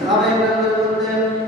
রামাই বলতেন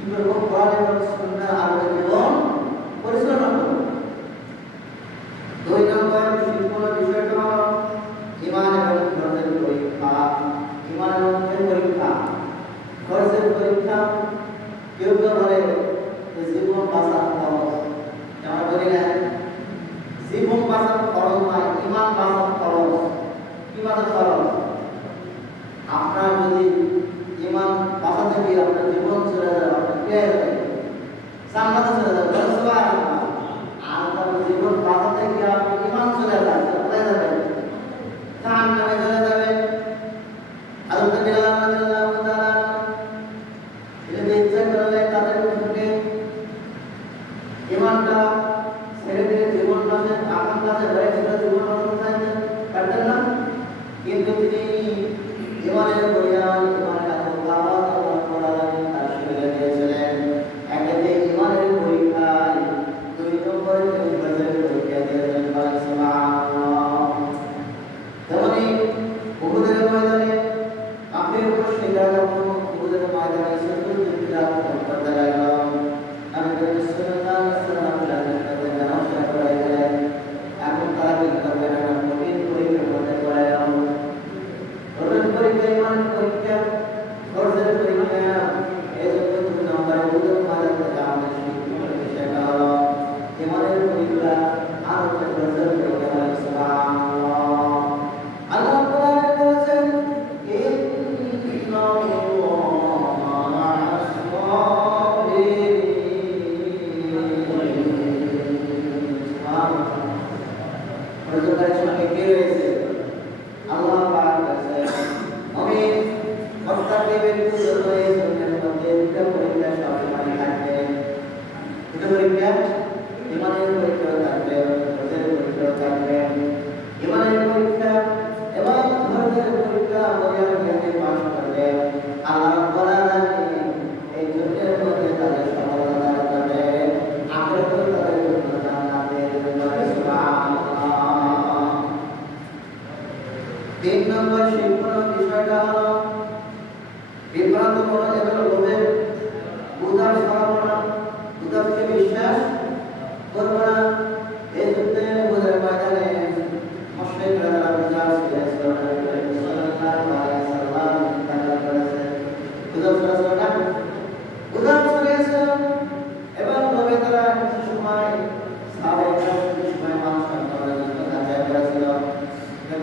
إن الرب على رسولنا على الحمد لله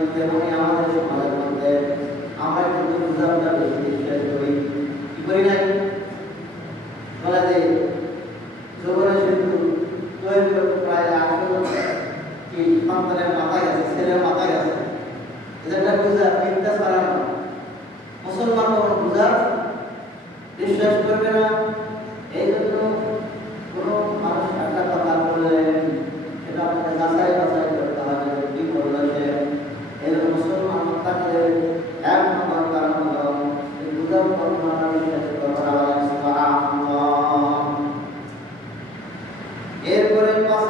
মধ্যে এবং আমাদের সমাজের মধ্যে, আমরা কিন্তু ইসলামটা বেশি বিশ্বাস করি। কি করি নাই? মুসলমান বিশ্বাস করবে না। এই জন্য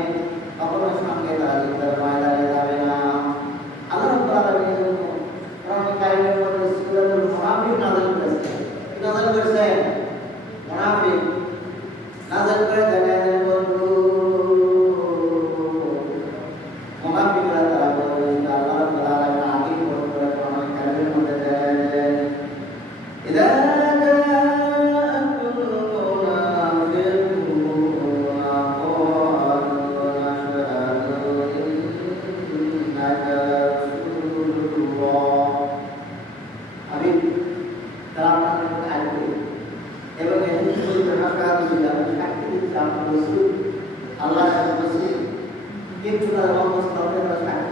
Thank you. يمكن أن الله صلى الله عليه وسلم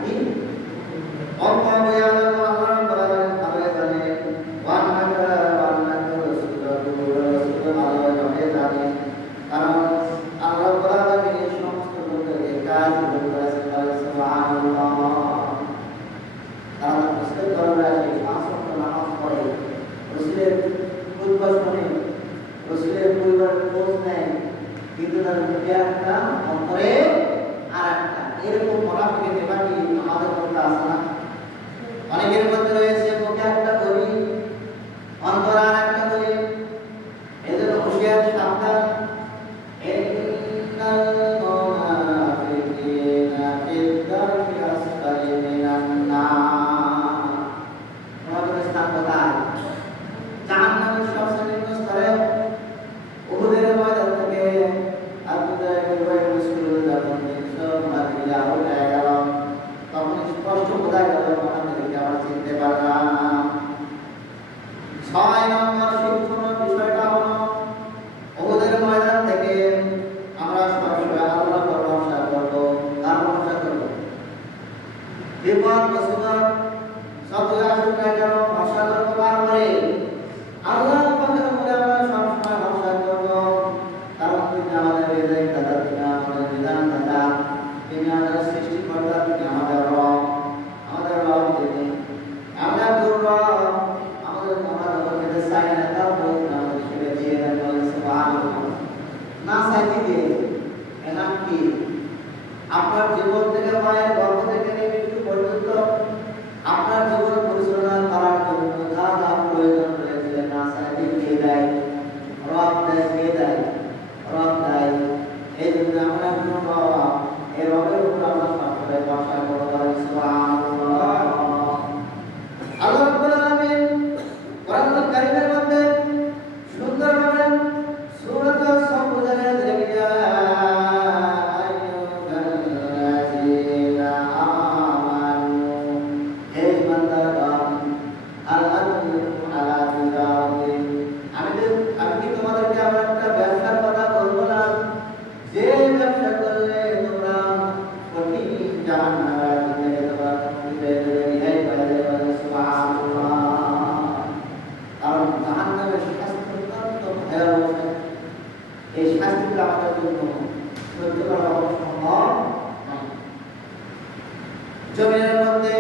জমিনের মধ্যে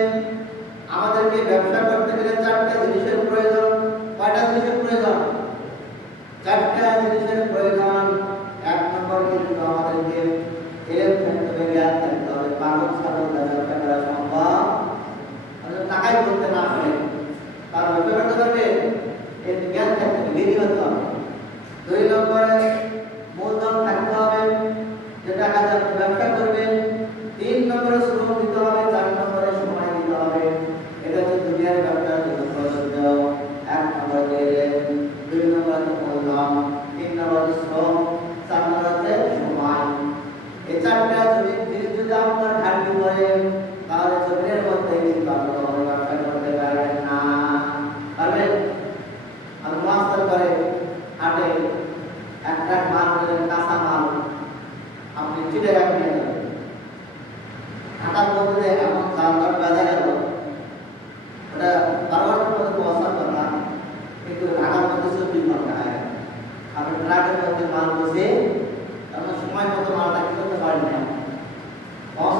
আমাদেরকে ব্যবসা করতে গেলে চারটা জিনিসের প্রয়োজন, কয়টা জিনিসের প্রয়োজন? চারটা জিনিসের প্রয়োজন। এক নম্বর কিন্তু আমাদেরকে এর থাকতে হবে জ্ঞান থাকতে হবে পালন সাধন ব্যবসা করা সম্ভব? টাকাই করতে না পারে। তার ব্যবসা করতে হবে এর জ্ঞান থাকতে হবে দেরি হতে হবে। দুই নম্বরে ব্যক্তির যদি আপনার ঘাটতি করে, তাহলে চোখের মধ্যে কিন্তু আপনার ব্যবসা করতে পারবেন না। পারবেন? আর মাস্টার করে হাটে একটা মাল নিলেন কাঁচা মাল আপনি চিটে রাখবেন। ঢাকার মধ্যে এমন চাল বাজার গেল ওটা বারবার মধ্যে অসার কথা কিন্তু ঢাকার মধ্যে চব্বিশ ঘণ্টা হয়। আপনি ট্রাকের মধ্যে মাল বসে, আপনার সময় মতো মালটা কি করতে পারেন না।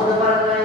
হতে পারে না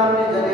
नाम में जने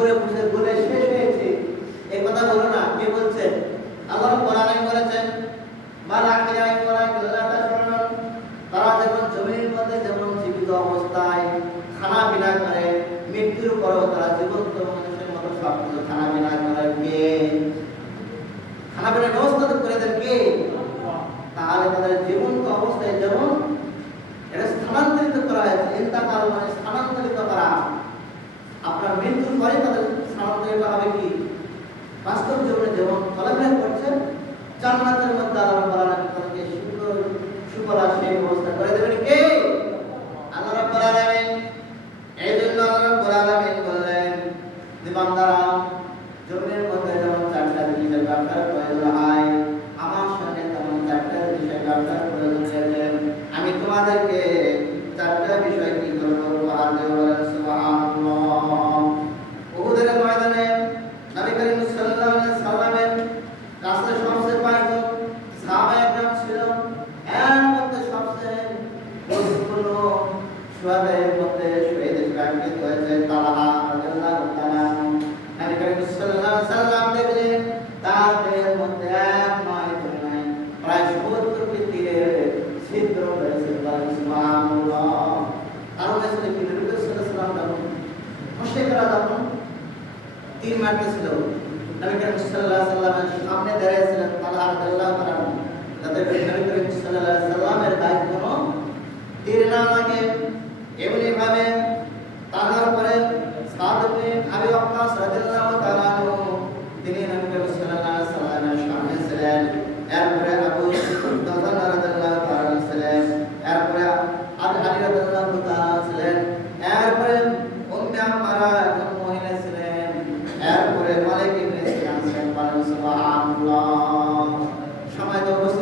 জুমুরে বসে বলে তীর মারতেছিল। নবী সামনে দাঁড়িয়েছিলেন তালাহা আল্লাহ তাআলা তাদের নবী করিম সাল্লামের গায়ে কোনো তীর না লাগে। এমনি ভাবে